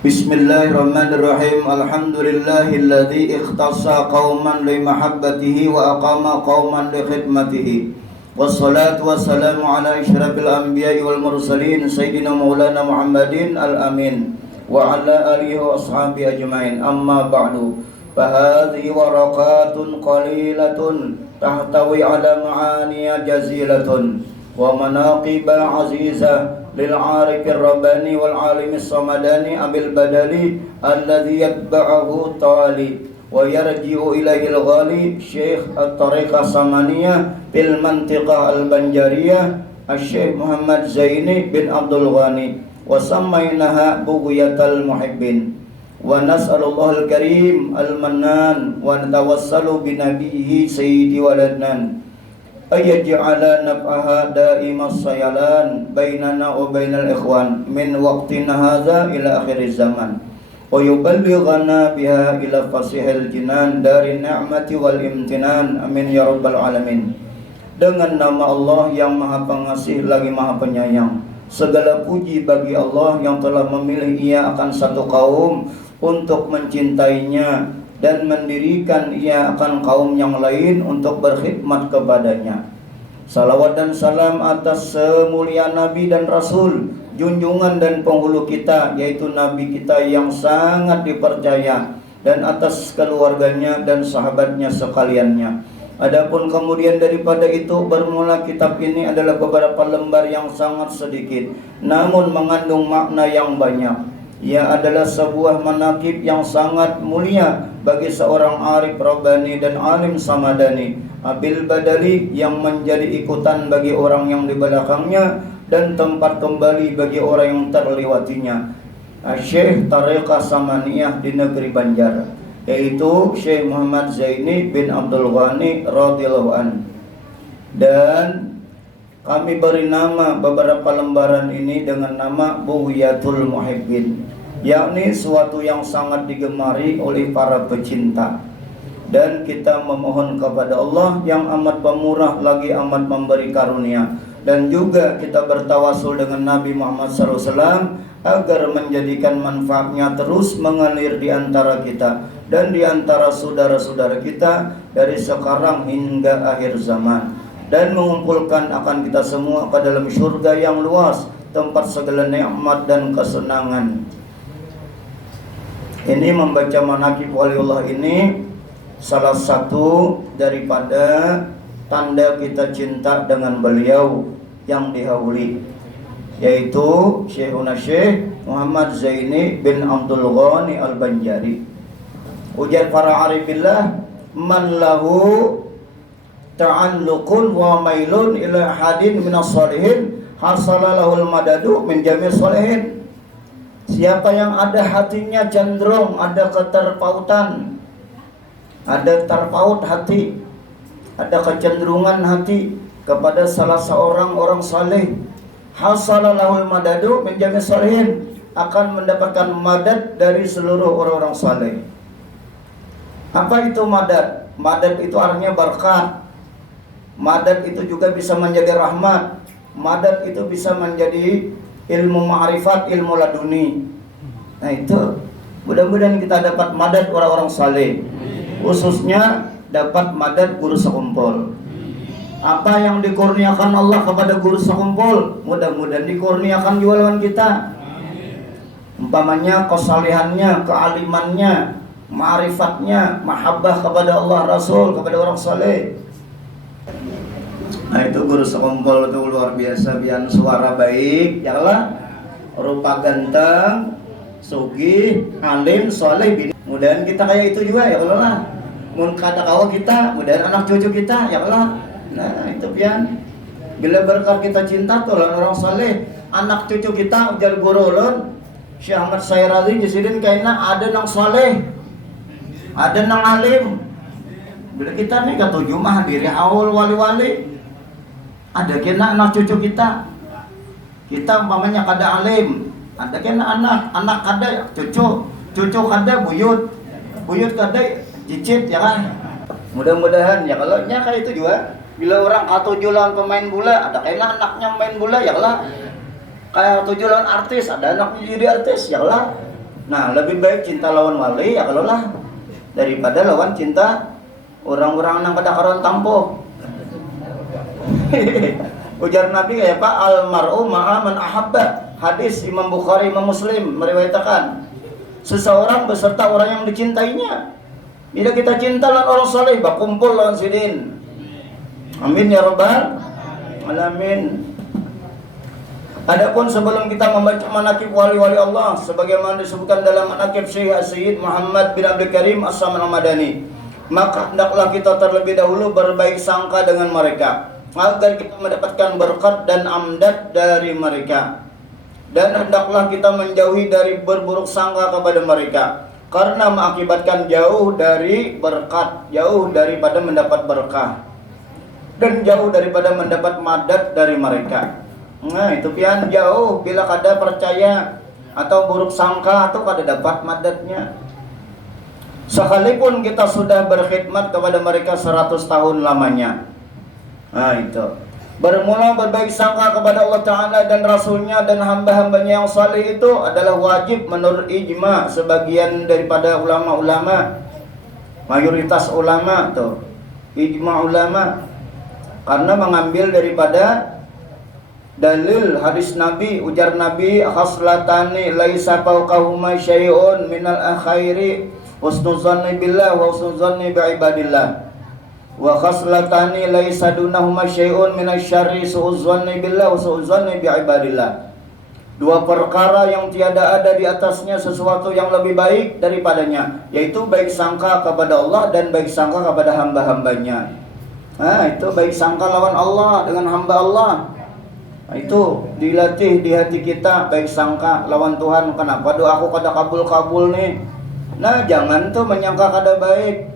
Bismillahirrahmanirrahim. Alhamdulillahilladzi ikhtassa qauman li mahabbatihi wa aqama qauman li khidmatihi. Wassalatu wassalamu ala asyrafil anbiya'i wal mursalin sayyidina maulana Muhammadin al-amin wa ala alihi wa ashabihi ajmain. Amma ba'du. Fahadhihi waraqatun qalilatun tahtawi ala ma'aniya jazilatun wa manaqibal azizah للعارف الرباني والعالم الصمداني أبي البدلي الذي يتبعه التوالي ويرجع إليه الغالي شيخ الطريقة السمانية في المنطقة البنجارية الشيخ محمد زيني بن عبد الغني وسميناها بغية المحبين ونسأل الله الكريم المنان ونتوسل بنبيه سيدي ولدنان ayaj'ala naf'aha daimas sayalan bainana wa bainal ikhwan min waqtina hadza ila akhiriz zaman wa yuballighana biha ila fasihil jinan darin ni'mati wal imtinan amin ya rabbal alamin. Dengan nama Allah yang Maha Pengasih lagi Maha Penyayang, segala puji bagi Allah yang telah memilih ia akan satu kaum untuk mencintainya dan mendirikan ia akan kaum yang lain untuk berkhidmat kepadanya. Salawat dan salam atas semulia Nabi dan Rasul, junjungan dan penghulu kita, yaitu Nabi kita yang sangat dipercaya, dan atas keluarganya dan sahabatnya sekaliannya. Adapun kemudian daripada itu, bermula kitab ini adalah beberapa lembar yang sangat sedikit, namun mengandung makna yang banyak. Ia adalah sebuah manaqib yang sangat mulia bagi seorang arif rabbani dan alim samadani, Abil Badali, yang menjadi ikutan bagi orang yang di belakangnya dan tempat kembali bagi orang yang terlewatinya. Syekh Tariqah Samaniyah di negeri Banjar, yaitu Syekh Muhammad Zaini bin Abdul Ghani radhiyallahu an. Dan kami beri nama beberapa lembaran ini dengan nama Bughiyatul Muhibbin, yakni suatu yang sangat digemari oleh para pecinta. Dan kita memohon kepada Allah yang amat pemurah lagi amat memberi karunia, dan juga kita bertawasul dengan Nabi Muhammad SAW agar menjadikan manfaatnya terus mengalir di antara kita dan di antara saudara-saudara kita dari sekarang hingga akhir zaman, dan mengumpulkan akan kita semua ke dalam syurga yang luas, tempat segala nikmat dan kesenangan. Ini membaca manaqib waliullah ini salah satu daripada tanda kita cinta dengan beliau yang dihauli, yaitu Syekhuna Syekh Muhammad Zaini bin Abdul Ghani al-Banjari. Ujar para arifillah, man lahu ta'alluqun wa mailun ila hadin minas shalihin hasala lahul madadu min jami' shalihin. Siapa yang ada hatinya cenderung, ada keterpautan, ada terpaut hati, ada kecenderungan hati kepada salah seorang orang saleh, hasala lahul madadu min jami' shalihin, akan mendapatkan madad dari seluruh orang-orang saleh. Apa itu madad? Madad itu artinya berkat. Madad itu juga bisa menjadi rahmat. Madad itu bisa menjadi ilmu ma'rifat, ilmu laduni. Nah itu, mudah-mudahan kita dapat madad orang-orang saleh, khususnya dapat madad guru sekumpul. Apa yang dikurniakan Allah kepada guru sekumpul, mudah-mudahan dikurniakan juga lawan kita. Umpamanya kesalehannya, kealimannya, ma'rifatnya, mahabbah kepada Allah, Rasul, kepada orang saleh. Nah itu guru sekumpul itu luar biasa, biar suara baik, ya Allah, rupa ganteng, sugih, alim, soleh, bini. Mudahan kita kayak itu juga, ya Allah. Mun kata kawa kita, mudahan anak cucu kita, ya Allah. Nah itu pian. Bila berkar kita cinta tuh orang soleh, anak cucu kita ujar guru ulun, Syekh Ahmad Sairali jisidin kayaknya ada nang soleh, ada nang alim. Bila kita nih ketujuh mah diri awal wali-wali, ada kena anak cucu kita umpamanya kada alim, ada kena anak kada cucu kada buyut kada cicit, ya kan. Mudah-mudahan ya kalau nya kayak itu juga. Bila orang katujuh lawan pemain bola, ada kena anaknya main bola, ya lah. Kayak tujuh lawan artis, ada anaknya jadi artis, ya lah. Nah, lebih baik cinta lawan wali ya kalau lah daripada lawan cinta orang-orang nang pada karon tampo. Ujar Nabi kayak Pak, almar'u ma'a man ahabba. Hadis Imam Bukhari, Imam Muslim meriwayatkan, seseorang beserta orang yang dicintainya. Bila kita cinta lawan orang saleh, bakumpul lawan sidin. Amin ya rabbal alamin. Adapun sebelum kita membaca manaqib wali-wali Allah sebagaimana disebutkan dalam manaqib Syekh Sayyid Muhammad bin Abdul Karim As-Samarqandani, maka hendaklah kita terlebih dahulu berbaik sangka dengan mereka agar kita mendapatkan berkat dan amdad dari mereka, dan hendaklah kita menjauhi dari berburuk sangka kepada mereka karena mengakibatkan jauh dari berkat, jauh daripada mendapat berkah, dan jauh daripada mendapat madad dari mereka. Nah itu pian jauh bila kada percaya atau buruk sangka atau kada dapat madadnya. Sekalipun kita sudah berkhidmat kepada mereka 100 tahun lamanya. Nah itu bermula berbaik sangka kepada Allah Ta'ala dan Rasulnya dan hamba-hambanya yang saleh itu adalah wajib menurut ijma sebagian daripada ulama-ulama, mayoritas ulama tuh ijma ulama, karena mengambil daripada dalil hadis Nabi. Ujar Nabi, khaslatani laisa fawqahuma syai'un minal khairi husnul zanni billah wa husnul zanni bi ibadillah, wa khaslatani laisa dunahuma syai'un minasy syarri su'uz zanni billah wa su'uz zanni bi ibadillah. Dua perkara yang tiada ada di atasnya sesuatu yang lebih baik daripadanya, yaitu baik sangka kepada Allah dan baik sangka kepada hamba-hambanya. Nah itu baik sangka lawan Allah dengan hamba Allah. Nah, itu dilatih di hati kita baik sangka lawan Tuhan. Kenapa doaku kada kabul-kabul nih? Nah jangan tuh menyangka kada baik.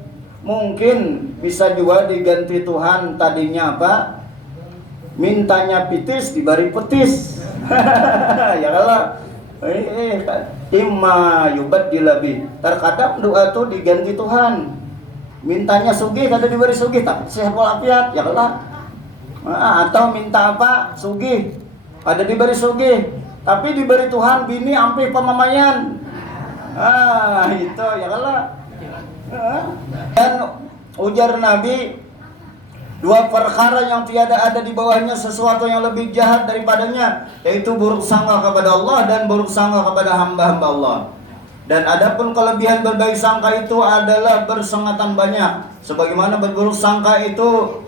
Mungkin bisa juga diganti Tuhan tadinya apa? Mintanya pitis diberi petis. Ya kalau imma yubaddilabi. Terkadang doa tuh diganti Tuhan. Mintanya sugih kada diberi sugih, tapi sehat walafiat. Ya kalau atau minta apa? Sugih. Ada diberi sugih, tapi diberi Tuhan bini ampe pemamayan. Itu ya kalau. Dan ujar Nabi, dua perkara yang tiada ada di bawahnya sesuatu yang lebih jahat daripadanya, yaitu buruk sangka kepada Allah dan buruk sangka kepada hamba-hamba Allah. Dan adapun kelebihan berbaik sangka itu adalah bersengatan banyak, sebagaimana berburuk sangka itu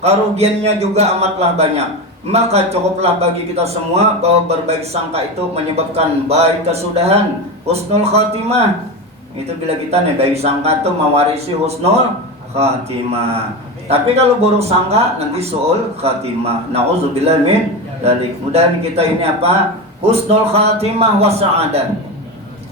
kerugiannya juga amatlah banyak. Maka cukuplah bagi kita semua bahwa berbaik sangka itu menyebabkan baik kesudahan, husnul khatimah. Itu bila kita nih baik sangka itu mewarisi husnul khatimah. Tapi kalau buruk sangka nanti su'ul khatimah. Nauzubillah min dzalik. Mudah-mudahan kita ini apa? Husnul khatimah wa sa'adah.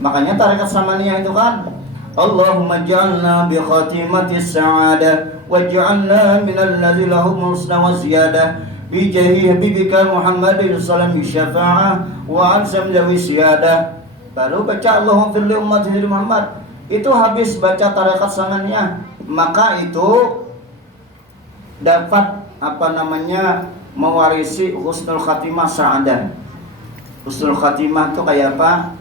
Makanya tarekat samaniyah itu kan, Allahumma ja'alna bi khatimatis sa'adah waj'alna minal ladzina lahum husna wa ziyadah bi jahi habibika Muhammadin sallallahu alaihi syafa'ah wa ansam jawi siyadah. Baru baca Allahumma fir li ummati Muhammad. Itu habis baca tarekat sangannya, maka itu dapat apa namanya mewarisi husnul khatimah sa'adah. Husnul khatimah itu kayak apa?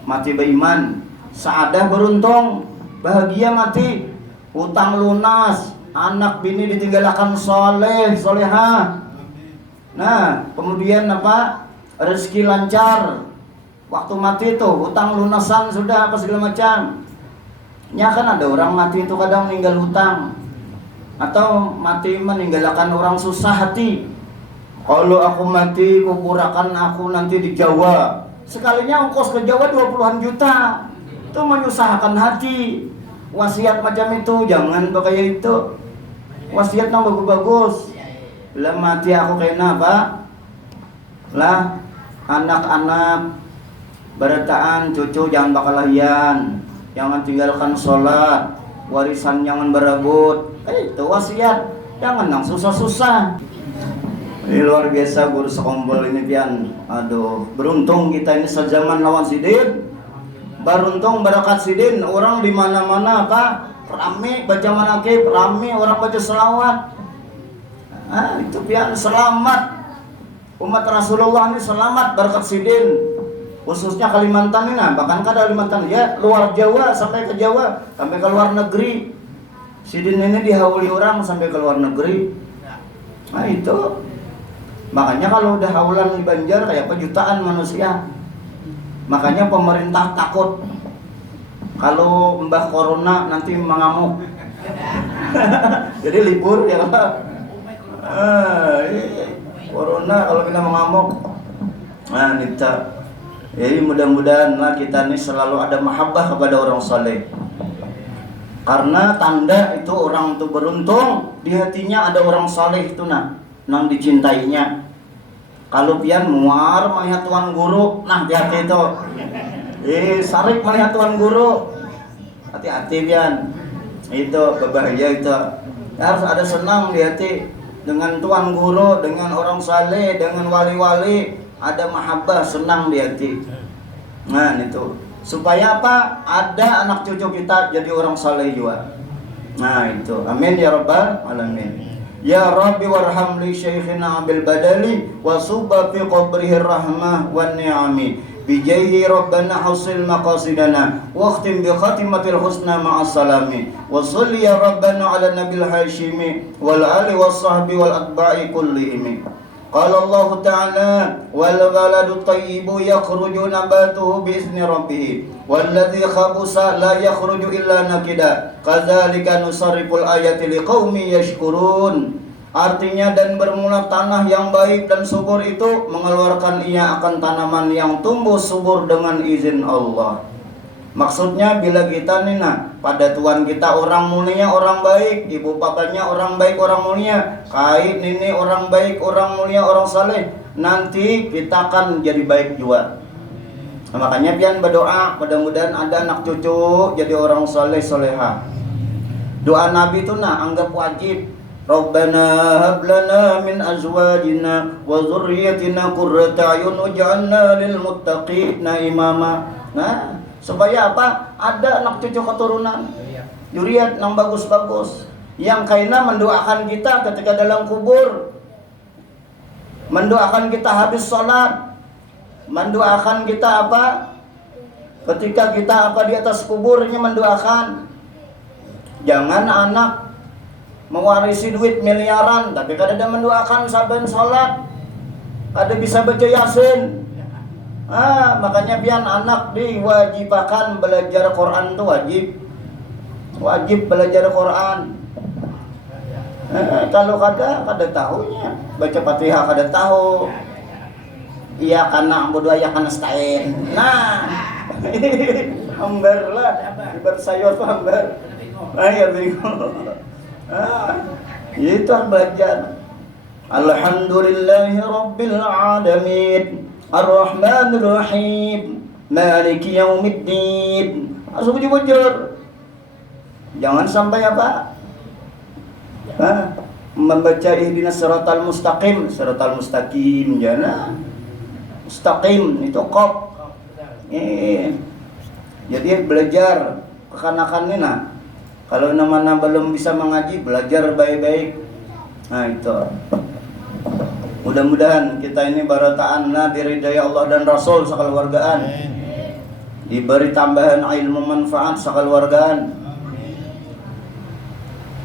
Mati beriman, sa'adah beruntung, bahagia mati, utang lunas, anak bini ditinggalkan soleh, solehah. Nah, kemudian apa? Rezeki lancar. Waktu mati itu utang lunasan sudah apa segala macam. Ya kan ada orang mati itu kadang meninggal hutang, atau mati meninggalkan orang susah hati. Kalau aku mati, kuburakan aku nanti di Jawa. Sekalinya ongkos ke Jawa 20-an juta. Itu menyusahkan hati. Wasiat macam itu jangan pakai itu. Wasiat yang bagus-bagus. Bila mati aku kena apa? Lah anak-anak berataan cucu jangan bakal lahian, jangan tinggalkan sholat, warisan jangan berebut. Itu wasiat. Jangan yang susah-susah. Ini luar biasa guru sekompol ini pian. Aduh, beruntung kita ini sejaman lawan sidin. Beruntung berakat sidin, orang di mana-mana apa? Rame baca manaqib, rame orang baca selawat. Itu pian selamat. Umat Rasulullah ini selamat berkat sidin. khususnya Kalimantan ini, nah bahkan kada Kalimantan ya, luar Jawa sampai ke Jawa, sampai ke luar negeri. Sidin ini dihauli orang sampai ke luar negeri. Nah itu makanya kalau udah haulan di Banjar kayak jutaan manusia. Makanya pemerintah takut kalau Mbah Corona nanti mengamuk. Jadi libur ya Pak. Corona kalau kita mengamuk. Nah kita, jadi mudah-mudahan lah kita ini selalu ada mahabbah kepada orang saleh. Karena tanda itu orang itu beruntung di hatinya ada orang saleh itu nang dicintainya. Kalau pian muar melihat tuan guru, nah hati-hati itu. Sarik melihat tuan guru, hati-hati pian. Itu berbahaya itu. Harus ada senang di hati dengan tuan guru, dengan orang saleh, dengan wali-wali, ada mahabbah, senang di hati. Nah itu supaya apa? Ada anak cucu kita jadi orang saleh juga. Nah itu, amin ya rabbal alamin. Ya Rabbi warham li syekhina Abil Badali wa subba fi qabrihi rahmah wan ni'ami bijayhi rabbana hasil maqasidana wa khtim bi khatimatil husna ma'as salami wa salli ya rabbana ala nabil hashimi wal ali was sahbi wal atba'i kullihim. Qala Allah Ta'ala wal baladu tayyibu yakhruju nabatuhu bi izni rabbih walladzi khabusa la yakhruju illa nakida kadzalika nusarriful ayati liqaumin yashkurun. Artinya dan bermula tanah yang baik dan subur itu mengeluarkan ia akan tanaman yang tumbuh subur dengan izin Allah. Maksudnya bila kita nih pada Tuhan kita orang mulia, orang baik, ibu bapaknya orang baik, orang mulia, kait nini orang baik, orang mulia, orang saleh, nanti kita akan jadi baik juga. Nah, makanya pian berdoa mudah-mudahan ada anak cucu jadi orang saleh soleha. Doa Nabi itu anggap wajib. Rabbana hab lana min azwajina wa dzurriyyatina qurrata a'yun waj'alna lil muttaqina imama. Nah, supaya apa? Ada anak cucu keturunan juriat yang bagus-bagus yang kaina mendoakan kita ketika dalam kubur, mendoakan kita habis sholat, mendoakan kita apa ketika kita apa di atas kuburnya, mendoakan. Jangan anak mewarisi duit miliaran tapi kada ada mendoakan saben sholat, kada bisa baca yasin. Makanya pian anak diwajibkan belajar Quran itu wajib belajar Quran. Kalau kada tahunya baca Fatihah kada tahu. Iya karena budu aya kana stain. Nah, hambar lah, bersayur hambar. Ayo bingung. Itu belajar. Alhamdulillahi rabbil alamin. Ar-Rahmanir Rahim Maliki Yaumiddin. Bujur. Jangan sampai apa? Membaca ihdinas siratal mustaqim, siratal mustaqim jangan. Mustaqim itu qaf. Jadi belajar kekanakan ini kalau namanya belum bisa mengaji, belajar baik-baik. Nah itu. Mudah-mudahan kita ini barataan diridai Allah dan Rasul sakeluargaan. Diberi tambahan ilmu manfaat sakeluargaan.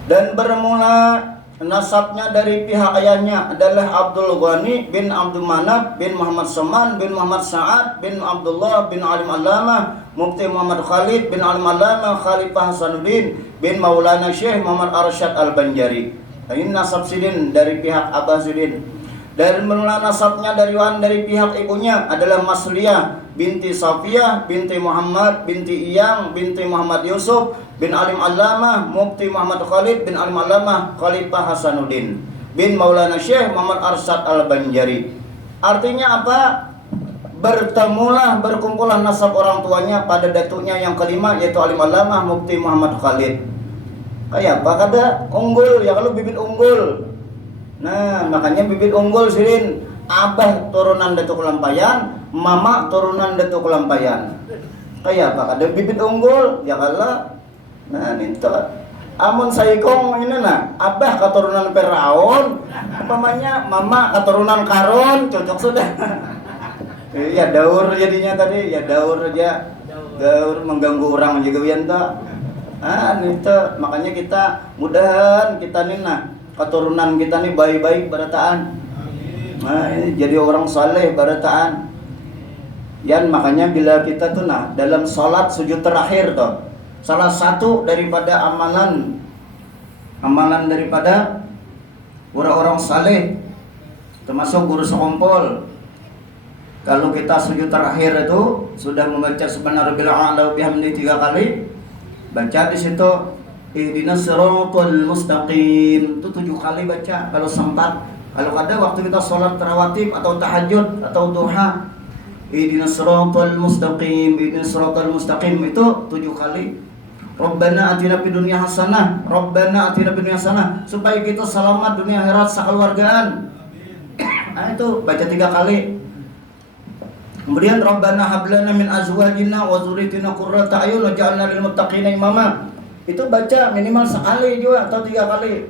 Dan bermula nasabnya dari pihak ayahnya adalah Abdul Ghani bin Abdul Manaf bin Muhammad Saman bin Muhammad Sa'ad bin Abdullah bin Alim Allamah Mufti Muhammad Khalid bin Alim Allamah Khalifah Hasanuddin bin Maulana Syekh Muhammad Arsyad Al-Banjari. Ini nasab sidin dari pihak Abah Sidin. Dan bermula nasabnya dari pihak ibunya adalah Masliyah binti Safiyah binti Muhammad binti Iyang binti Muhammad Yusuf bin Alim Allamah Mufti Muhammad Khalid bin Alim Allamah Khalifah Hasanuddin bin Maulana Syekh Muhammad Arsyad Al-Banjari. Artinya apa? Berkumpullah nasab orang tuanya pada datuknya yang kelima yaitu Alim Allamah Mufti Muhammad Khalid. Kayak apa? Kada unggul ya kalau bibit unggul. Nah, makanya bibit unggul sidin, abah turunan Datuk Lampayan, mama turunan Datuk Lampayan. Kayak apa? Ada bibit unggul, ya kala. Nah, itu. Amun saikong ini abah keturunan Firaun, umpamanya mama keturunan Karun, cocok sudah. Ya daur jadinya tadi, ya daur aja. Daur mengganggu orang juga wian tak. Itu makanya kita mudahan kita nih keturunan kita nih baik-baik barataan. Ini jadi orang saleh barataan. Yan makanya bila kita tuh dalam salat sujud terakhir tuh, salah satu daripada amalan daripada orang-orang saleh termasuk guru sekumpul. Kalau kita sujud terakhir itu sudah membaca subhanarabbil a'la bihamdi 3 kali, baca di situ ihdinas siratal mustaqim itu 7 kali baca kalau sempat. Kalau ada waktu kita sholat tarawih atau tahajud atau duha, ihdinas siratal mustaqim itu 7 kali. Rabbana atina fid dunya hasanah, Rabbana atina fid dunya hasanah, supaya kita selamat dunia akhirat sakeluargaan. Itu baca 3 kali. Kemudian Rabbana hab lana min azwajina wa dzurriyyatina qurrata a'yun waj'alna lil muttaqina imama. Itu baca minimal sekali juga atau 3 kali.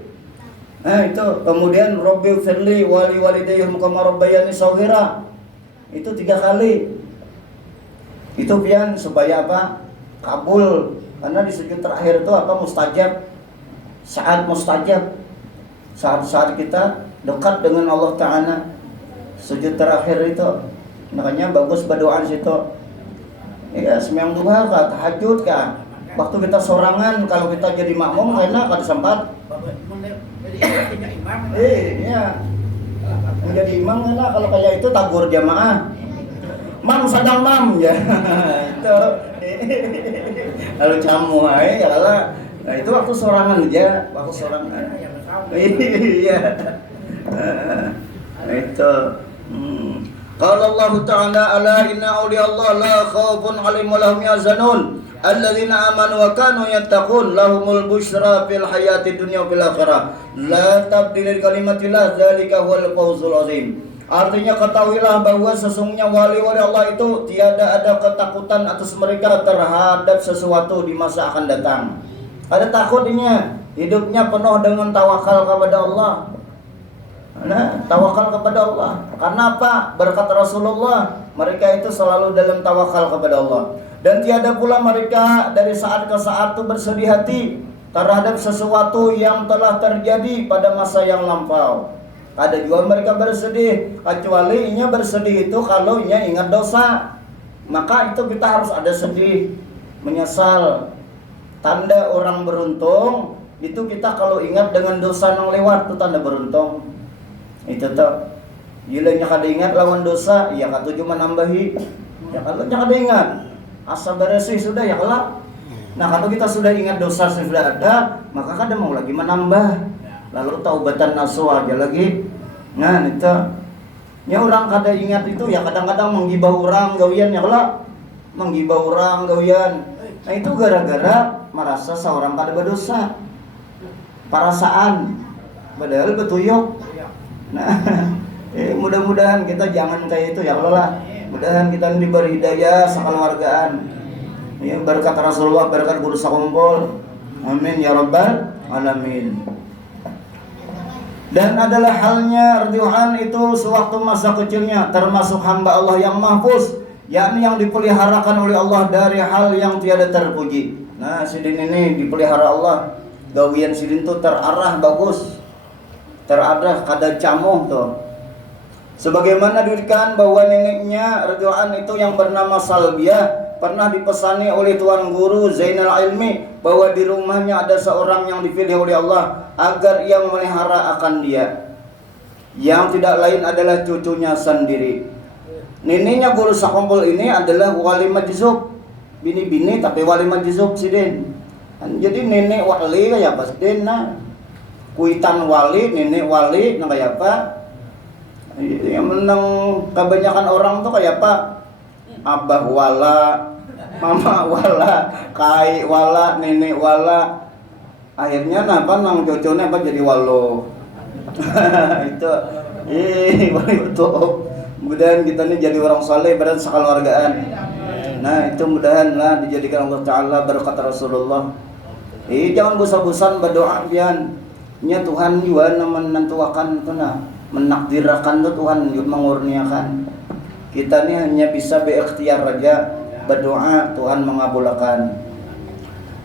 Itu kemudian Rabbi firli wali walidayya kama rabbayani shaghira. Itu 3 kali. Itu pian supaya apa? Kabul. Karena di sujud terakhir itu apa? Mustajab. Saat mustajab. Saat kita dekat dengan Allah Ta'ala. Sujud terakhir itu. Makanya bagus berdoa di situ. Ya, sembahyang duha kah, tahajud kah. Waktu kita sorangan, kalau kita jadi makmum enak kada sempat. Iya. Menjadi imam enak kalau kayak itu tagur jamaah. Mam sadang mam ya. Itu. Kalau camu ya kalau itu waktu sorangan aja, waktu sorangan. Iya. Itu. Qala Allah Ta'ala ala inna awliya Allah la khawfun 'alaihim wa lahum yahzanun alladzina amanu wa kanu yattaqun lahumul busyra fil hayati dunya wa fil akhirah la tabdila li kalimatillah dzalika huwal fawzul azim. Artinya ketahuilah bahwa sesungguhnya wali-wali Allah itu tiada ada ketakutan atas mereka terhadap sesuatu di masa akan datang. Ada takutnya, hidupnya penuh dengan tawakal kepada Allah. Tawakal kepada Allah. Karena apa? Berkat Rasulullah, mereka itu selalu dalam tawakal kepada Allah. Dan tiada pula mereka dari saat ke saat itu bersedih hati terhadap sesuatu yang telah terjadi pada masa yang lampau. Ada juga mereka bersedih, kecuali inya bersedih itu kalau inya ingat dosa. Maka itu kita harus ada sedih, menyesal. Tanda orang beruntung itu kita kalau ingat dengan dosa yang lewat itu tanda beruntung. Itu tuh gilanya kada ingat lawan dosa, ya kata cuma nambahi. Ya kalau kada ingat asa bersih sudah ya kalau. Nah kalau kita sudah ingat dosa sudah ada, maka kada mau lagi menambah. Lalu taubatan nasuh aja lagi. Nah itu ya orang kada ingat itu ya kadang-kadang menggibah orang gawian ya kalau menggibah orang gawian. Nah itu gara-gara merasa seorang kada berdosa. Perasaan padahal betuyuk. Nah, mudah-mudahan kita jangan kayak itu ya Allah lah. Mudahan kita diberi hidayah sekeluargaan. Ya, berkat Rasulullah, berkat guru sekumpul. Amin ya rabbal alamin. Dan adalah halnya Ridwan itu sewaktu masa kecilnya termasuk hamba Allah yang mahfuz, yakni yang dipeliharakan oleh Allah dari hal yang tiada terpuji. Nah, sidin ini dipelihara Allah. Gawian sidin itu terarah bagus. Terarah kada camuh tuh. Sebagaimana dirikan bahwa neneknya Ridwan itu yang bernama Salbiah pernah dipesani oleh tuan guru Zainal Ilmi bahwa di rumahnya ada seorang yang dipilih oleh Allah agar ia memelihara akan dia, yang tidak lain adalah cucunya sendiri. Neneknya guru sekumpul ini adalah wali majzub, bini-bini tapi wali majzub sidin. Jadi nenek wali kayak pas dena kuitan wali, nenek wali, nah kayak apa? Yang menang kebanyakan orang tuh kayak apa? Abah wala, mama wala, kai wala, nenek wala. Akhirnya napa nang cocone apa jadi walo. Itu, wali betul. Mudahan kita nih jadi orang saleh berdan sekeluargaan. Nah itu mudahan lah dijadikan Allah Ta'ala berkat Rasulullah. Jangan bosan-bosan berdoa pian. Nya Tuhan juga menentukan itu nah, menakdirkan tuh Tuhan juga mengurniakan. Kita ini hanya bisa berikhtiar saja, berdoa, Tuhan mengabulkan.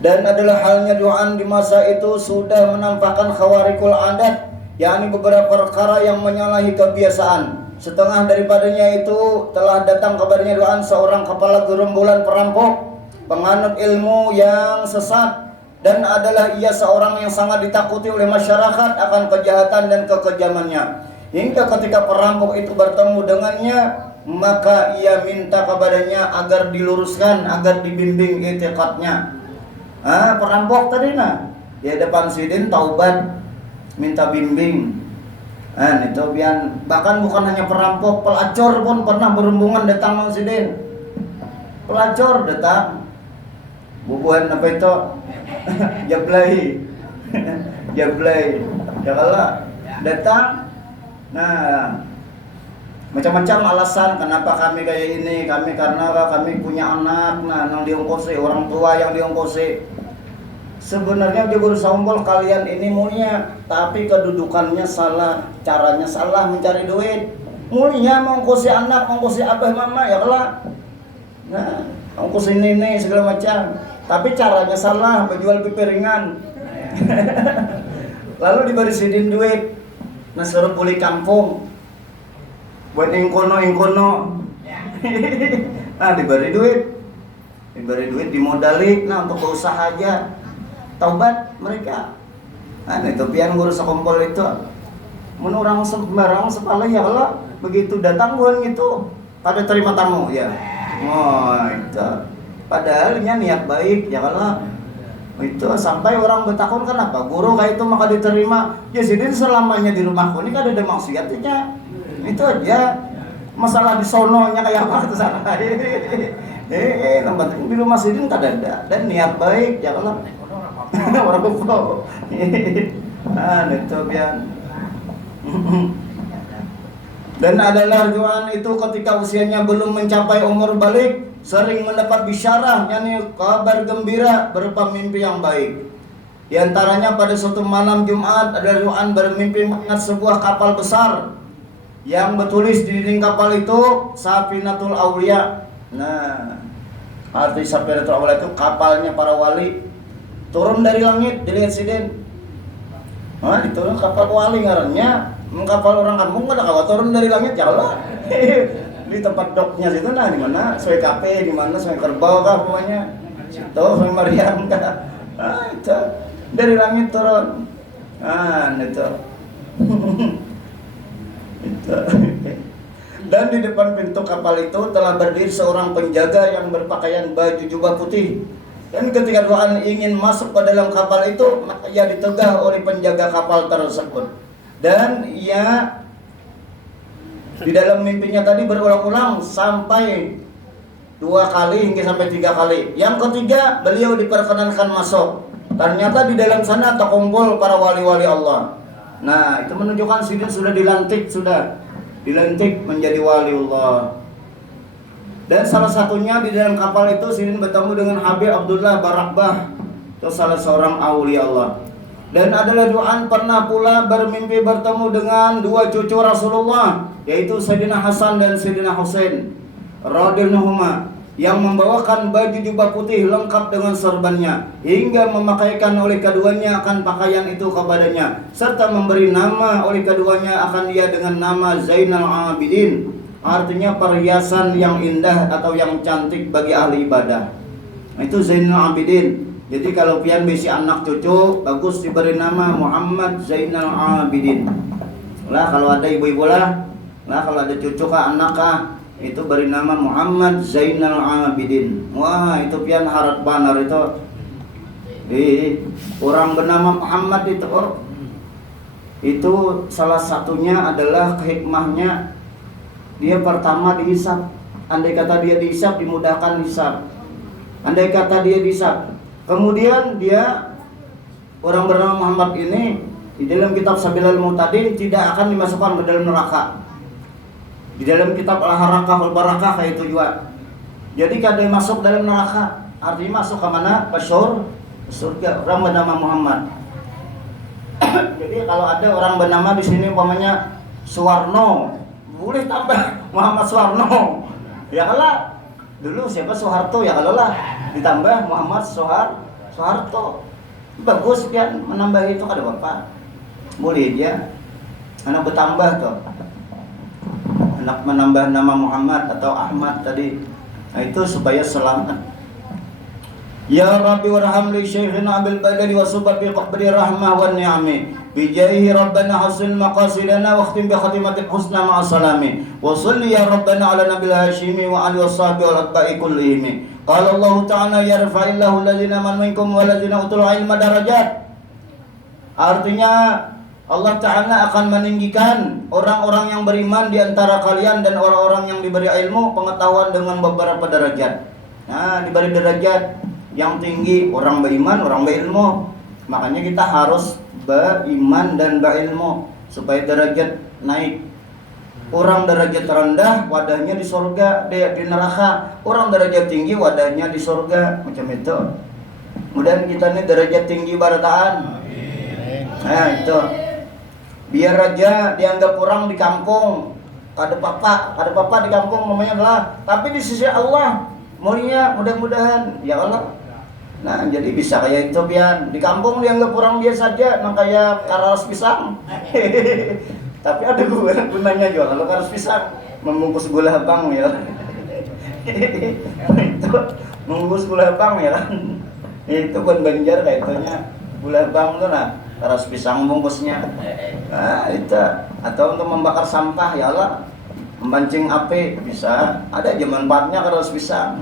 Dan adalah halnya doa di masa itu sudah menampakkan khawarikul adat, yakni beberapa perkara yang menyalahi kebiasaan. Setengah daripadanya itu telah datang kabarnya doa seorang kepala gerombolan perampok, penganut ilmu yang sesat, dan adalah ia seorang yang sangat ditakuti oleh masyarakat akan kejahatan dan kekejamannya. Hingga ketika perampok itu bertemu dengannya, maka ia minta kepadanya agar diluruskan, agar dibimbing itikadnya. Perampok tadi di hadapan sidin taubat, minta bimbing. Itu bahkan bukan hanya perampok, pelacur pun pernah berhubungan datang dengan sidin. Pelacur datang, bubuhan apa itu? Jablay. Jablay. Ya kalau datang, macam-macam alasan kenapa kami kayak ini. Kami karena kami punya anak, yang diongkosi, orang tua yang diongkosi. Sebenarnya dia berusaha umpul kalian ini mulia, tapi kedudukannya salah, caranya salah mencari duit. Mulia mengongkosi anak, mengongkosi abah mama, ya kalau ongkosi nenek segala macam. Tapi caranya salah, menjual pipiringan. Lalu diberi sidin duit, suruh pulih kampung. Buat ingkono. Diberi duit dimodali, untuk berusaha aja. Taubat mereka. Itu pian guru sekompol itu. Menurang sembarang sepala ya Allah, begitu datang bukan gitu. Pada terima tamu ya. Itu. Padahal niat baik ya Allah. Itu sampai orang bertakun kenapa guru kayak itu maka diterima. Ya sidin selamanya di rumahku ini kan ada maksiatnya. Itu aja. Masalah di sononya kayak apa itu sana. Tempat di rumah sidin tak ada dan niat baik ya Allah. Orang kufur. Itu biar. Dan adalah Juan itu ketika usianya belum mencapai umur balik, sering mendapat bisyarah, yakni kabar gembira berupa mimpi yang baik. Di antaranya pada suatu malam Jumat adalah Juan bermimpi melihat sebuah kapal besar yang bertulis di dinding kapal itu Safinatul Aulia. Arti Safinatul Aulia itu kapalnya para wali. Turun dari langit, dilihat sidin. Diturun kapal wali ngarannya. Kapal orang kampung ada kawat turun dari langit ya Allah. Di tempat doknya situ di mana? Soe kape, di mana soe kerbau kah pokoknya. Situ soe Maryam kah. Itu dari langit turun. Itu. Itu. Dan di depan pintu kapal itu telah berdiri seorang penjaga yang berpakaian baju jubah putih. Dan ketika Tuhan ingin masuk ke dalam kapal itu, maka ia ditegah oleh penjaga kapal tersebut. Dan ia di dalam mimpinya tadi berulang-ulang sampai 2 kali hingga sampai 3 kali. Yang ketiga, beliau diperkenankan masuk. Ternyata di dalam sana terkumpul para wali-wali Allah. Itu menunjukkan sidin sudah dilantik menjadi wali Allah. Dan salah satunya di dalam kapal itu sidin bertemu dengan Habib Abdullah Barakbah, itu salah seorang aulia Allah. Dan adalah Duan pernah pula bermimpi bertemu dengan 2 cucu Rasulullah, yaitu Sayyidina Hasan dan Sayyidina Husain radhiyallahu anhuma, yang membawakan baju jubah putih lengkap dengan serbannya, hingga memakaikan oleh keduanya akan pakaian itu kepadanya, serta memberi nama oleh keduanya akan dia dengan nama Zainal Abidin. Artinya perhiasan yang indah atau yang cantik bagi ahli ibadah. Itu Zainal Abidin. Jadi kalau pian bisi anak cucu, bagus diberi nama Muhammad Zainal Abidin. Kalau ada ibu-ibu kalau ada cucu anak itu beri nama Muhammad Zainal Abidin. Itu pian harap banar itu. Orang bernama Muhammad itu salah satunya adalah hikmahnya. Dia pertama dihisab. Andai kata dia dihisab, dimudahkan hisab. Andai kata dia dihisab, kemudian dia orang bernama Muhammad ini di dalam kitab Sabilal Mu'tadin tidak akan dimasukkan ke dalam neraka. Di dalam kitab Al-Harakah Wal-Barakah kayak itu juga. Jadi kalau masuk dalam neraka, artinya masuk ke mana? Ke surga. Orang bernama Muhammad. Jadi kalau ada orang bernama di sini umpamanya Suwarno, boleh tambah Muhammad Soeharno. Ya kalah. Dulu siapa Soeharto ya kalau lah ditambah Muhammad Soeharto. Bagus pian menambah itu kada Bapak. Boleh dia. Anak bertambah tuh. Anak menambah nama Muhammad atau Ahmad tadi. Nah, itu supaya selamat. Ya Rabbi warham li syekhina Abil Badali wa subab bi qabri rahmah wa ni'ami bi jaihi Rabbana hasin maqasidana wa khtim bi khatimatil husna ma'a salami wa salli ya Rabbana ala nabil hashimi wa ali washabi wal atba'i kullihim. Qala Allah ta'ala yarfa'illahu alladhina amanu minkum wal ladzina utul ilma darajat. Artinya Allah Ta'ala akan meninggikan orang-orang yang beriman di antara kalian dan orang-orang yang diberi ilmu pengetahuan dengan beberapa derajat. Nah, diberi derajat yang tinggi orang beriman, orang berilmu. Makanya kita harus beriman dan berilmu supaya derajat naik. Orang derajat rendah wadahnya di surga, di neraka. Orang derajat tinggi wadahnya di surga, macam itu. Kemudian kita ini derajat tinggi barataan. Nah, itu. Biar aja dianggap orang di kampung, kada papa di kampung namanya adalah, tapi di sisi Allah mulia mudah-mudahan ya Allah. Nah, jadi bisa kayak itu pian. Di kampung dianggap orang biasa aja, nang kayak karas pisang. Tapi ada gunanya juga kalau karas pisang membungkus gula abang ya. Itu membungkus gula abang ya kan. Itu pun Banjar kayak itunya. Gula abang tuh nah. Karas pisang bungkusnya. Nah, itu. Atau untuk membakar sampah ya Allah. Memancing api bisa. Ada aja manfaatnya karas pisang.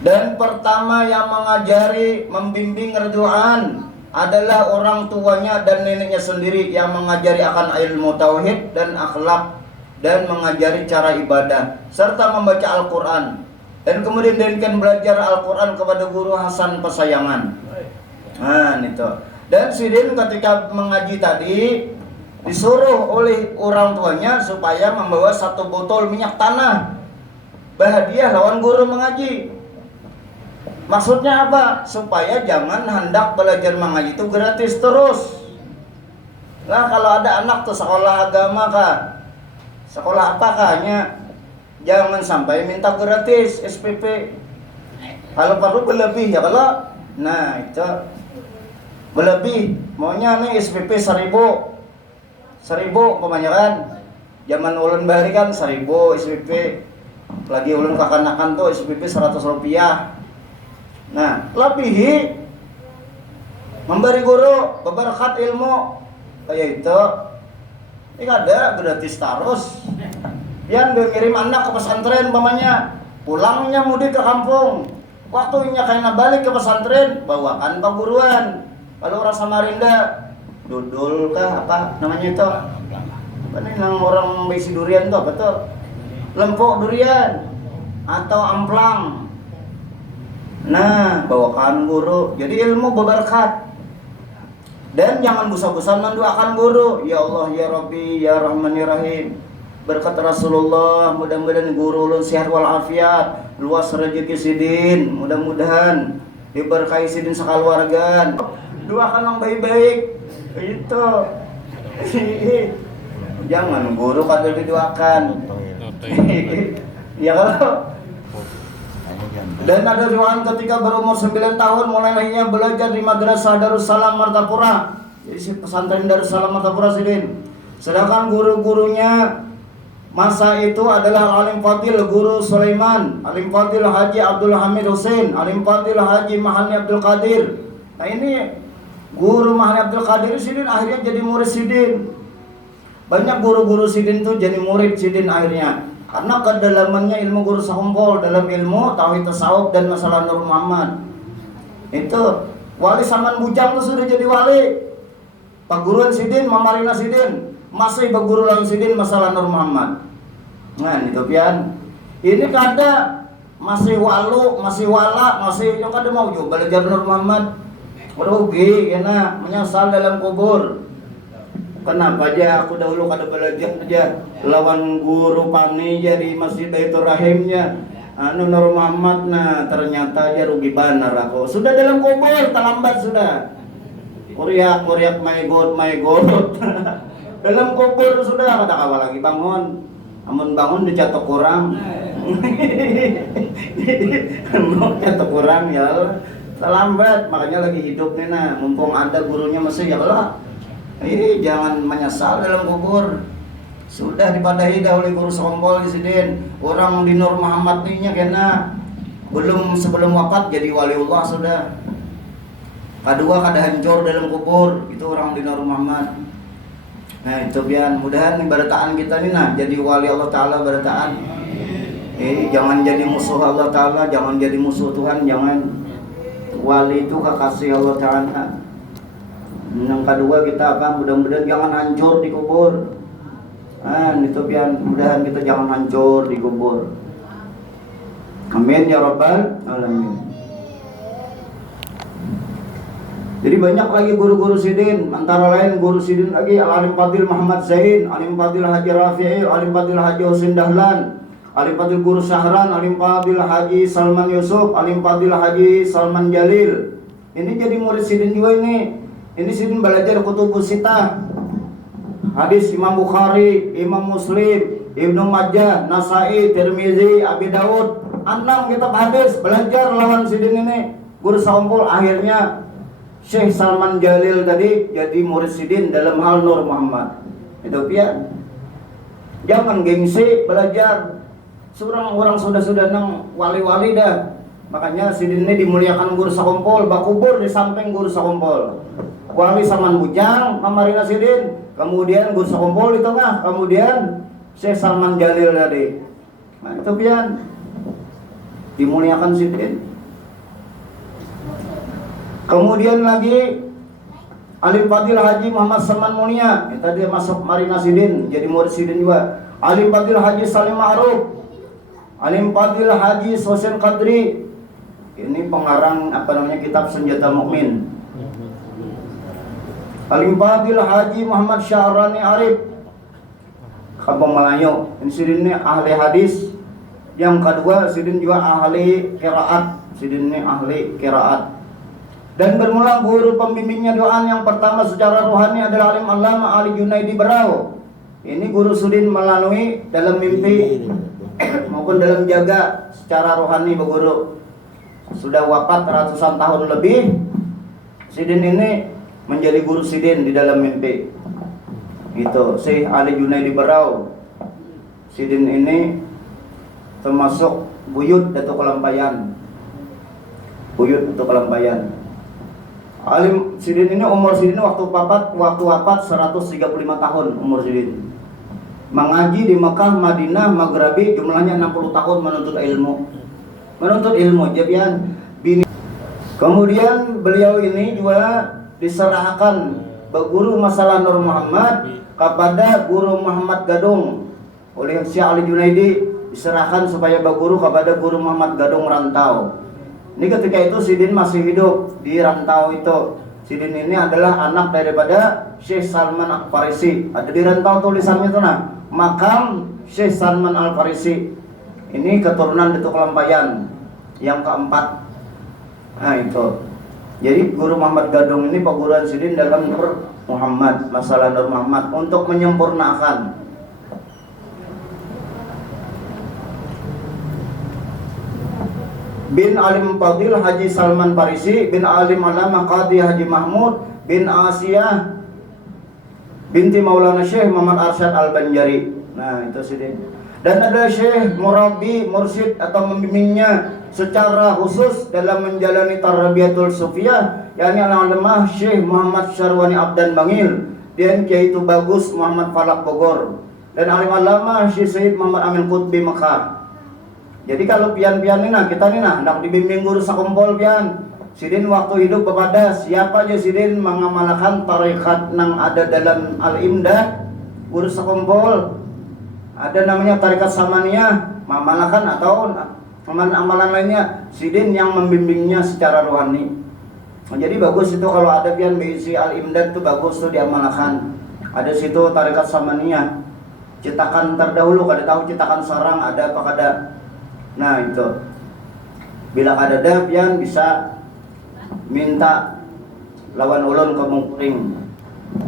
Dan pertama yang mengajari, membimbing Ridwan adalah orang tuanya dan neneknya sendiri yang mengajari akan ilmu tauhid dan akhlak dan mengajari cara ibadah serta membaca Al-Quran. Dan kemudian dirikan belajar Al-Quran kepada guru Hasan Pesayangan. Nah, itu. Dan Sidin ketika mengaji tadi disuruh oleh orang tuanya supaya membawa 1 botol minyak tanah berhadiah lawan guru mengaji. Maksudnya apa? Supaya jangan hendak belajar mengaji itu gratis terus. Nah, kalau ada anak tuh sekolah agama kah, sekolah apa kahnya, jangan sampai minta gratis SPP. Kalau perlu berlebih ya kalau. Nah, itu berlebih, maunya nih SPP 1000 kebanyakan. Zaman ulun balik kan 1000 SPP. Lagi ulun kakanakan tuh SPP 100 rupiah. Nah, lebihi memberi guru berkat ilmu kayak itu. Ini ada gratis terus. Yang mengirim anak ke pesantren pamannya, pulangnya mudik ke kampung. Waktunya kayaknya balik ke pesantren, bawakan perguruan. Kalau orang Samarinda, dudul kah apa namanya itu? Apa nih yang orang besi durian tuh, betul? Lempok durian atau amplang. Nah, bawakan guru. Jadi ilmu berberkat. Dan jangan bosan-bosan mendoakan guru. Ya Allah, ya Rabbi, ya Rahman, ya Rahim. Berkat Rasulullah, mudah-mudahan guru ulun sehat walafiat, luas rezeki Sidin, mudah-mudahan diberkahi Sidin sekeluarga. Doakan yang baik-baik. Itu. Jangan guru kada didoakan. Ya kalau. Dan ada riwayat ketika berumur 9 tahun mulai ia belajar di Madrasah Darussalam Martapura. Jadi pesantren Darussalam Martapura Sidin. Sedangkan guru-gurunya masa itu adalah Alim Fadil Guru Sulaiman, Alim Fadil Haji Abdul Hamid Hussein, Alim Fadil Haji Mahani Abdul Qadir. Nah, ini guru Mahani Abdul Qadir Sidin akhirnya jadi murid Sidin. Banyak guru-guru Sidin tuh jadi murid Sidin akhirnya. Karena kedalamannya ilmu guru sahumpol dalam ilmu tauhid tasawuf dan masalah Nur Muhammad. Itu wali Saman Bujang tuh sudah jadi wali. Paguruan Sidin, Mamarina Sidin, masih berguru lawan Sidin masalah Nur Muhammad. Nah, itu pian. Ini kada masih walu, masih wala, masih yang kada mau juga belajar Nur Muhammad. Merugi karena menyesal dalam kubur. Kenapa aja aku dahulu kada belajar aja lawan guru pani jadi Masjid Baitur Rahimnya Nur Muhammad. Nah, ternyata aja rugi benar aku. Sudah dalam kubur, terlambat sudah. Kuriak my god. Dalam kubur sudah kata kawa lagi bangun. Amun bangun dicatok kurang. Catok kurang ya. Terlambat, makanya lagi hidup nih nah. Mumpung ada gurunya masih ya Allah. Jangan menyesal dalam kubur. Sudah dipadahi dah oleh guru sekompol di sini. Orang di Nur Muhammad nih kena sebelum wafat jadi waliullah sudah. Kedua kada hancur dalam kubur, itu orang di Nur Muhammad. Nah itu biar mudahan barataan kita nih nah jadi wali Allah Taala barataan. Jangan jadi musuh Allah Taala, jangan jadi musuh Tuhan, jangan. Wali itu kekasih Allah Taala. Yang kedua kita akan mudah-mudahan jangan hancur di kubur. Itu biar mudahan kita jangan hancur di kubur. Amin ya rabbal alamin. Jadi banyak lagi guru-guru sidin, antara lain guru sidin lagi Al-Alim Fadil Muhammad Zain, Alim Fadil Haji Rafi'i, Alim Fadil Haji Husin Dahlan, Alim Fadil Guru Syahran, Alim Fadil Haji Salman Yusuf, Alim Fadil Haji Salman Jalil. Ini jadi murid sidin juga ini. Ini sidin belajar kutubus sitah. Hadis Imam Bukhari, Imam Muslim, Ibnu Majah, Nasai, Tirmizi, Abi Daud. 6 kitab hadis belajar lawan sidin ini. Guru sampul akhirnya Syekh Salman Jalil tadi jadi murid sidin dalam hal Nur Muhammad. Itu dia. Jangan gengsi belajar. Seorang orang sudah nang wali-wali dah. Makanya sidin ini dimuliakan guru sakumpul, bakubur di samping guru sakumpul. Wali Saman Bujang, Mamarina sidin, kemudian guru sakumpul di tengah, kemudian Syekh Salman Jalil tadi. Nah itu pian dimuliakan sidin. Kemudian lagi Alim Fadil Haji Muhammad Salman Mulia, tadi masuk Marina Sidin, jadi murid sidin juga. Alim Fadil Haji Salim Ma'ruf, Alim Fadil Haji Husain Qadri, ini pengarang kitab Senjata Mukmin. Alim Fadil Haji Muhammad Syahrani Arif, Kampung Melayu. Ini sidin ini ahli hadis. Yang kedua sidin juga ahli qiraat. Sidin ini ahli qiraat. Dan bermula guru pembimbingnya doa yang pertama secara rohani adalah Alim Allama Ali Junaidi Berau. Ini guru sidin melalui dalam mimpi maupun dalam jaga secara rohani berguru. Sudah wafat ratusan tahun lebih. Sidin ini menjadi guru sidin di dalam mimpi. Itu Syekh Ali Junaidi Berau. Sidin ini termasuk buyut Datuk Kelampayan. Buyut Datuk Kelampayan. Alim sidin ini umur sidin waktu wafat 135 tahun umur sidin. Mengaji di Mekah, Madinah, Maghribi jumlahnya 60 tahun menuntut ilmu. Jabian bini. Kemudian beliau ini juga diserahkan berguru masalah Nur Muhammad kepada guru Muhammad Gadung oleh Syekh Ali Junaidi, diserahkan supaya berguru kepada guru Muhammad Gadung Rantau. Ini ketika itu sidin masih hidup di Rantau itu. Sidin ini adalah anak daripada Syekh Salman Al-Farisi. Ada di Rantau tulisannya tuh nah, makam Syekh Salman Al-Farisi. Ini keturunan Datuk Kelampayan yang keempat. Nah itu. Jadi guru Muhammad Gadung ini perguruan sidin dalam Nur Muhammad, masalah Nur Muhammad untuk menyempurnakan. Bin Alim Fadil Haji Salman Farisi, bin Alim Alama Qadi Haji Mahmud, bin Asiyah binti Maulana Syekh Muhammad Arsyad Al-Banjari. Nah itu sidin. Dan ada Syekh Murabi Mursyid atau membimbingnya secara khusus dalam menjalani Tarbiyatul Sufiyah, yakni Al-Alamah Syekh Muhammad Syarwani Abdan Bangil dan Kiai Bagus Muhammad Falak Bogor, dan Alim Alama Syekh Said Muhammad Amin Qutbi Mekah. Jadi kalau pian-pian ini nah kita nih nah hendak dibimbing guru sakumpul pian. Sidin waktu hidup kepada siapa aja sidin mengamalkan tarekat nang ada dalam Al-Imdah guru sakumpul. Ada namanya tarekat Samaniyah, mengamalkan atau amalan-amalan lainnya. Sidin yang membimbingnya secara rohani. Nah, jadi bagus itu kalau ada pian berisi Al-Imdad itu bagus tuh diamalkan. Ada situ tarekat Samaniyah. Cetakan terdahulu kada tahu cetakan sarang ada apa kada. Nah itu bila ada pian bisa minta lawan ulun ke Mungkuring.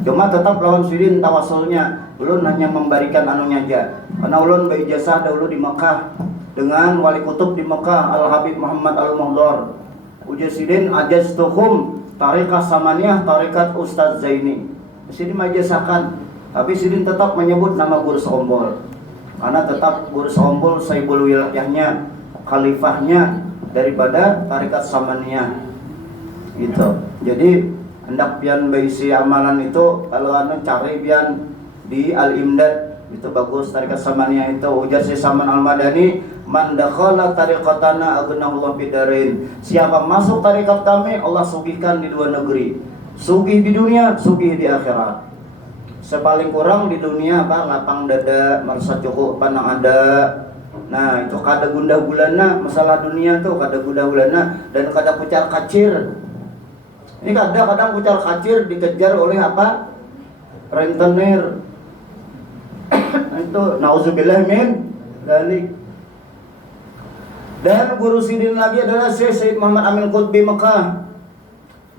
Cuma tetap lawan sidin tawasulnya, ulun hanya memberikan anunya aja. Karena ulun berijazah dahulu di Mekah dengan wali kutub di Mekah Al Habib Muhammad Al Muhdar. Ujar sidin ajaztuhum tariqah samaniyah tariqat Ustaz Zaini. Sidin majazahkan, tapi sidin tetap menyebut nama guru Sombol. Karena tetap guru Sombol saibul wilayahnya, khalifahnya daripada tariqat samaniyah. Gitu. Jadi hendak pian berisi amalan itu kalau anu cari pian di Al-Imdad itu bagus tariqat samaniyah itu. Ujar si Saman Al-Madani, man dakhala tariqatana aghnahullah bidarain. Siapa masuk tarikat kami Allah sugihkan di dua negeri. Sugih di dunia, sugih di akhirat. Sepaling kurang di dunia apa lapang dada, merasa cukup panang ada. Nah, itu kada gundah gulana masalah dunia tuh kada gundah gulana dan kada pucar kacir. Ini kadang-kadang pucal kacir dikejar oleh apa? Rentenir. Itu nauzubillah min dzalik. Dan guru sidin lagi adalah Syekh Said Muhammad Amin Qutbi Mekah.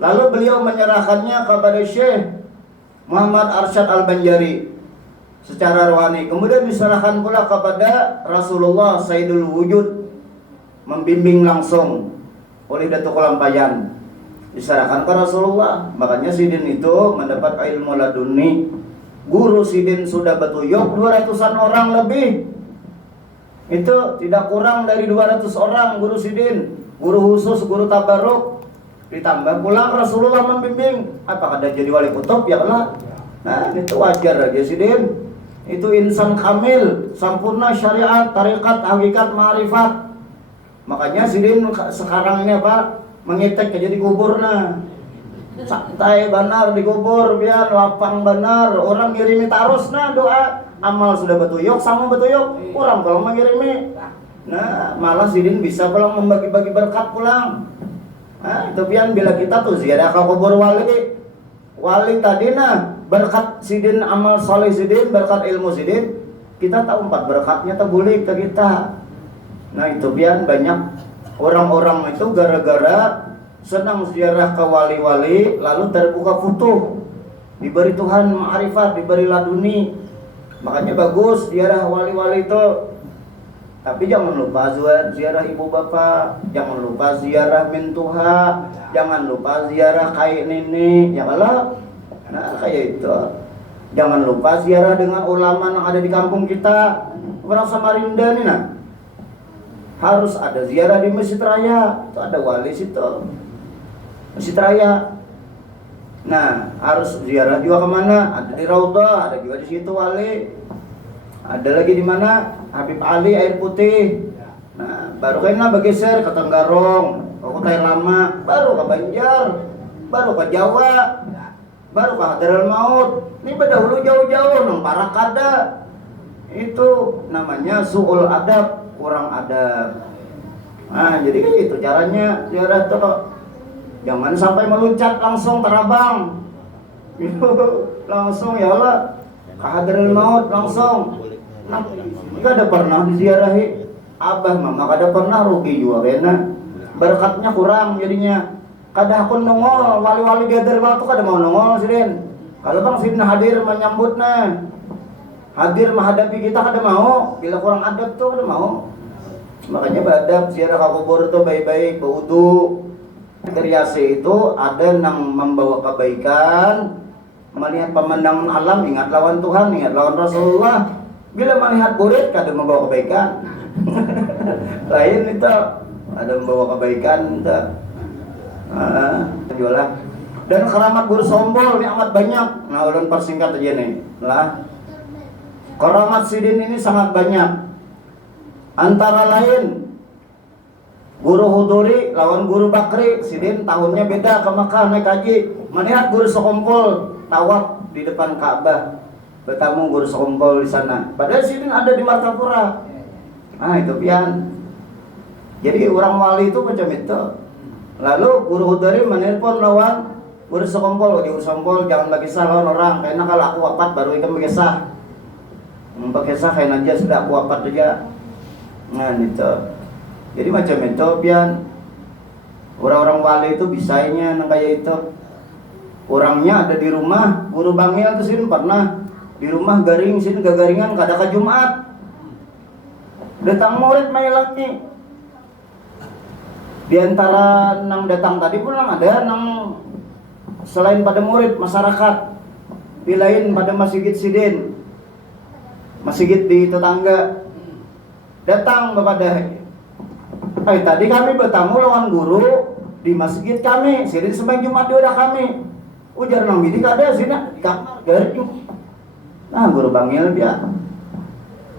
Lalu beliau menyerahkannya kepada Syekh Muhammad Arsyad Al-Banjari secara rohani. Kemudian diserahkan pula kepada Rasulullah Sayyidul Wujud, membimbing langsung oleh Datuk Kolampayan. Diserahkan ke Rasulullah. Makanya sidin itu mendapat ilmu laduni. Guru sidin sudah betuyuk 200-an orang lebih. Itu tidak kurang dari 200 orang guru sidin, guru khusus, guru tabaruk. Ditambah pula Rasulullah membimbing. Apakah ada jadi wali kutub? Ya Allah. Nah, itu wajar aja sidin. Itu insan kamil, sempurna syariat, tarikat, hakikat, ma'rifat. Makanya sidin sekarang ini apa? Mengitek jadi kubur nah. Santai benar di kubur biar lapang benar. Orang ngirimi tarus nah doa. Amal sudah betuyuk, sama betuyuk. Kurang kalau mengirimi. Nah, malah sidin bisa pulang membagi-bagi berkat pulang. Nah, itu pian bila kita tuh ziarah ke kubur wali tadi nah berkat sidin amal soleh sidin, berkat ilmu sidin, kita tahu 4 berkatnya terbulik ke kita. Nah, itu pian banyak orang-orang itu gara-gara senang ziarah ke wali-wali lalu terbuka futuh, diberi Tuhan ma'rifat, diberi laduni. Makanya bagus ziarah wali-wali itu. Tapi jangan lupa ziarah ibu bapak, jangan lupa ziarah mintuha, jangan lupa ziarah kayak nenek, ya kalau nah kayak itu. Jangan lupa ziarah dengan ulama yang ada di kampung kita, orang Samarinda nih nah. Harus ada ziarah di Masjid Raya, itu ada wali situ. Masjid Raya. Nah, harus ziarah juga kemana? Ada di Raudhah, ada juga di situ wali. Ada lagi di mana? Habib Ali Air Putih. Nah, baru kena bergeser ke Tenggarong, ke Kota Lama, baru ke Banjar, baru ke Jawa, baru ke Hadratul Maut. Ini dahulu jauh-jauh nang Parakada. Itu namanya su'ul adab, kurang adab. Nah, jadi kayak gitu caranya ziarah tuh. Jangan sampai meluncat langsung terabang. Langsung ya Allah ke Hadratul Maut langsung. Nah, kada pernah diziarahi abah mama, kada pernah rugi juga kena berkatnya kurang jadinya. Kada akun nongol wali-wali gather waktu kada mau nongol sidin. Kalau bang sidin hadir menyambutnya, hadir menghadapi kita kada mau. Bila kurang adab tuh kada mau. Makanya badab ziarah ke kubur tuh baik-baik, berwudu. Kriasi itu ada yang membawa kebaikan, melihat pemandangan alam, ingat lawan Tuhan, ingat lawan Rasulullah. Bila melihat burit, kada membawa kebaikan. Lain itu, ada membawa kebaikan itu. Jualah. Dan keramat guru Sombol ini amat banyak. Nah, ulun persingkat aja nih. Lah, keramat sidin ini sangat banyak. Antara lain, guru Huduri lawan guru Bakri. Sidin tahunnya beda ke Mekah naik haji. Melihat guru Sombol tawaf di depan Ka'bah. Bertamu guru Sombol di sana. Padahal sidin ada di Martapura. Nah, itu pian. Jadi orang wali itu macam itu. Lalu guru Hudari menelpon lawan guru Sombol. Guru Sombol jangan bagi kisah lawan orang. Karena kalau aku wafat baru ikan bagi kisah. Bagi kisah kayak aja sudah aku wafat aja. Nah, itu. Jadi macam itu pian. Orang-orang wali itu bisanya nang kayak itu. Orangnya ada di rumah, guru bangil tuh sin pernah di rumah garing sin gagaringan kada ka Jumat. Datang murid mailaki. Di antara nang datang tadi pun ada nang selain pada murid masyarakat, di lain pada masjid sidin, masjid di tetangga. Datang kepada tadi kami bertamu lawan guru di masjid kami, sidin sembahyang Jumat udah kami. Ujar nang bidik ada sini di kamar garing. Nah guru bangil dia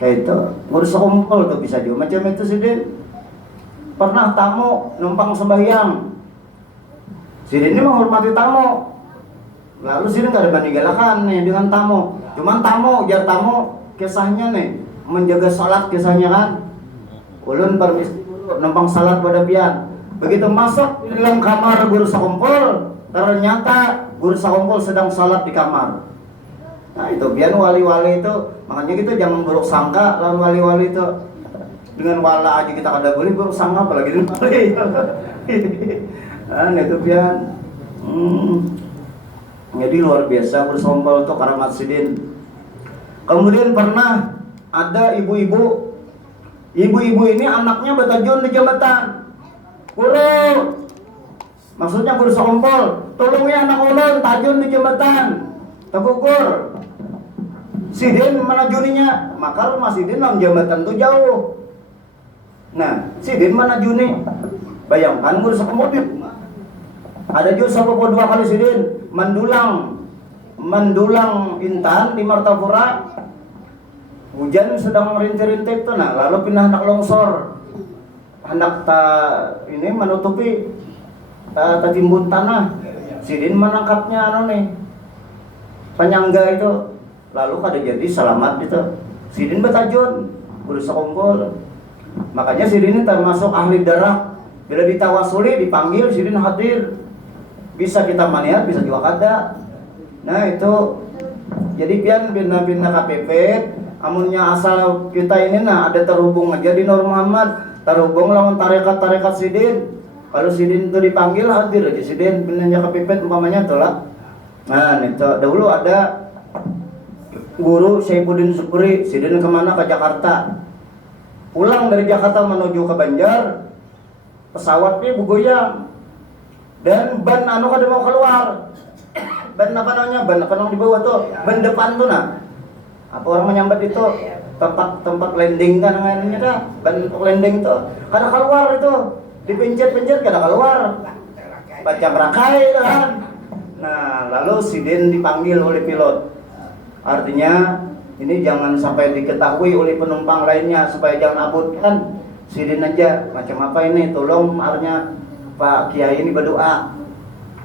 kayak itu guru sekumpul tuh bisa juga macam itu sidin. Pernah tamu numpang sembahyang, sidin ini menghormati tamu. Lalu sidin gak ada banding galakan nih dengan tamu. Cuman tamu, jar tamu kisahnya nih menjaga salat kisahnya kan. Ulun permisi numpang salat pada pian. Begitu masuk di dalam kamar guru sekumpul, ternyata guru sekumpul sedang salat di kamar. Nah itu biar wali-wali itu, makanya kita jangan buruk sangka lawan wali-wali itu. Dengan wala aja kita kada boleh buruk sangka apalagi dengan wali. Nah itu biar jadi luar biasa guru sekumpul itu karamat sidin. Kemudian pernah ada ibu-ibu ini anaknya bertajun di jabatan. Guru, maksudnya guru sekumpul, tolong ya anak ulun tajun di jabatan. Tegukur. Sidin mana juninya? Maka rumah sidin dalam jabatan tuh jauh. Nah, sidin mana juni? Bayangkan guru sekumpul di rumah. Ada juga sampai 2 kali sidin mendulang intan di Martapura. Hujan sedang rintik-rintik tuh, nah lalu pindah hendak longsor, hendak ini menutupi timbun tanah. Sidin menangkapnya penyangga itu, lalu kada jadi selamat itu. Sidin bertajun guru sekumpul. Makanya sidin ini termasuk ahli darah. Bila ditawasuli dipanggil sidin hadir. Bisa kita maniat, bisa juga kada. Nah itu jadi pian bina-bina KPP. Amunnya asal kita ini ada terhubung aja di Nur Muhammad, terhubung lawan tarekat sidin. Kalau sidin itu dipanggil hadir aja sidin pinanya kepipet umpamanya tuh lah. Nah itu dahulu ada guru Syaifuddin Syukuri, sidin kemana ke Jakarta. Pulang dari Jakarta menuju ke Banjar, pesawatnya bugoyang dan ban kada mau keluar. Ban apa namanya? Ban apa namanya di bawah tuh? Ban depan tuh apa orang menyambat itu tempat landing kan namanya dah, ban landing itu kada keluar itu, dipencet kada keluar, baca berakai kan. Nah lalu sidin dipanggil oleh pilot, artinya ini jangan sampai diketahui oleh penumpang lainnya supaya jangan abut kan. Sidin aja macam apa ini, tolong artinya Pak Kiai ini berdoa.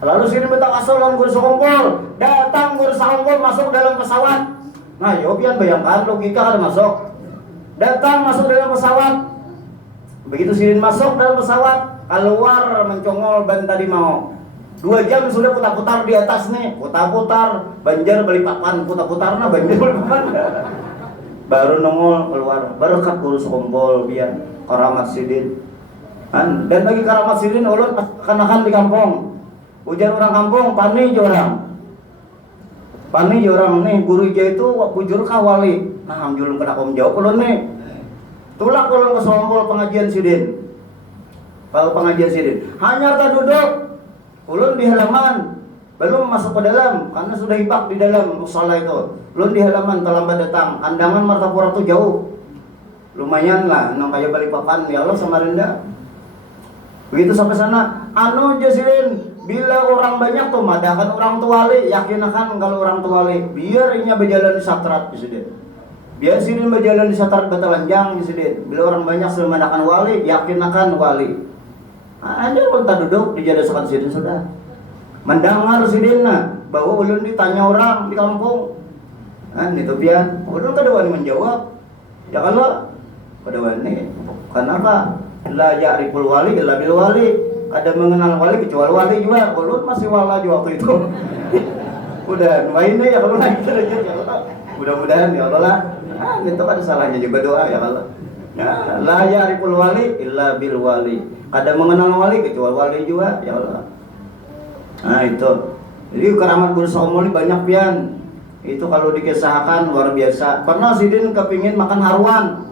Lalu sidin minta asal lawan guru sekumpul, datang guru sekumpul masuk dalam pesawat. Nah, Yobian bayangkan logika kada masuk. Datang masuk dalam pesawat. Begitu sidin masuk dalam pesawat, keluar mencongol ban tadi mau. 2 jam sudah putar-putar di atas nih, putar-putar, Banjar Balikpapan, putar-putar Banjar Balikpapan. Baru nongol keluar, berkat guru sekumpul biar karamat sidin. Dan bagi karamat sidin ulun kanakan di kampung. Ujar orang kampung, pani jorang. Pani orang nih guru itu bujur kawali. Nah, julung kena kom jawab ulun nih. Tulak ulun ke Solompol pengajian sidin. Kalau pengajian sidin, hanya tak duduk. Ulun di halaman, belum masuk ke dalam karena sudah hibak di dalam musala itu. Ulun di halaman terlambat datang. Kandangan Martapura tuh jauh. Lumayan lah, nang kayak Balikpapan ya Allah Samarinda. Begitu sampai sana, aja sidin. Bila orang banyak tuh madakan orang tuali, yakin akan kalau orang tuali biar ini berjalan di satrat sidin. Biar sidin berjalan di satrat batalanjang sidin. Bila orang banyak sudah madakan wali, yakin akan wali. Ada pun tak duduk di jadasakan sidin sudah. Mendengar sidin bahwa ulun ditanya orang di kampung. Itu pian, ulun kada wani menjawab. Ya kalau kada wani. Kenapa? La ya'riful wali illa bil wali. Ada mengenal wali kecuali wali juga. Ulun masih wala juga waktu itu. Udah, ini ya kalau lagi aja ya Allah. Mudah-mudahan ya Allah lah. Itu ada salahnya juga doa ya Allah. Ya, la ya'riful wali illa bil wali. Ada mengenal wali kecuali wali juga ya Allah. Nah itu Jadi keramat guru seumur ini banyak pian. Itu kalau dikisahkan luar biasa. Pernah Sidin kepingin makan haruan.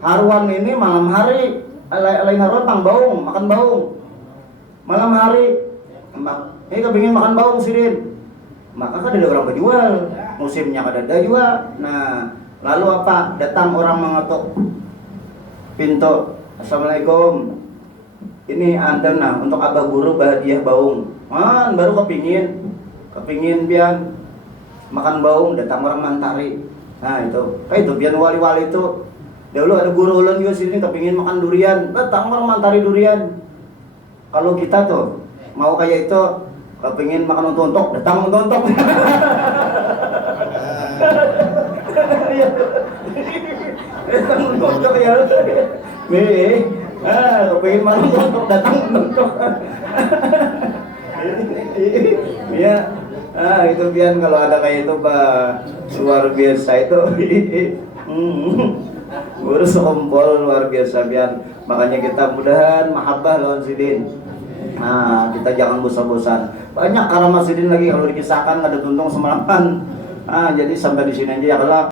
Haruan ini malam hari, lain haruan pang baung, makan baung. Malam hari, ini kepingin makan baung Sidin. Maka kan ada orang berjual, musimnya kan ada juga. Nah, lalu apa? Datang orang mengetuk pintu. Assalamualaikum. Ini anten nah untuk abah guru hadiah baung. Man, baru kepingin pian makan baung, datang orang mantari. Nah itu pian wali-wali itu. Dahulu ada guru ulun juga sini kepingin makan durian, datang orang mantari durian. Kalau kita tuh mau kayak itu, kepingin makan untuk datang untuk. Datang untuk ya. Nih, kepingin makan untuk datang untuk. Iya. Itu pian kalau ada kayak itu Pak, luar biasa itu. Guru sekumpul luar biasa pian. Makanya kita mudahan mahabbah lawan Sidin. Nah, kita jangan bosan-bosan. Banyak karamat Sidin lagi kalau dikisahkan ada tuntung semalaman. Jadi sampai di sini aja ya kalau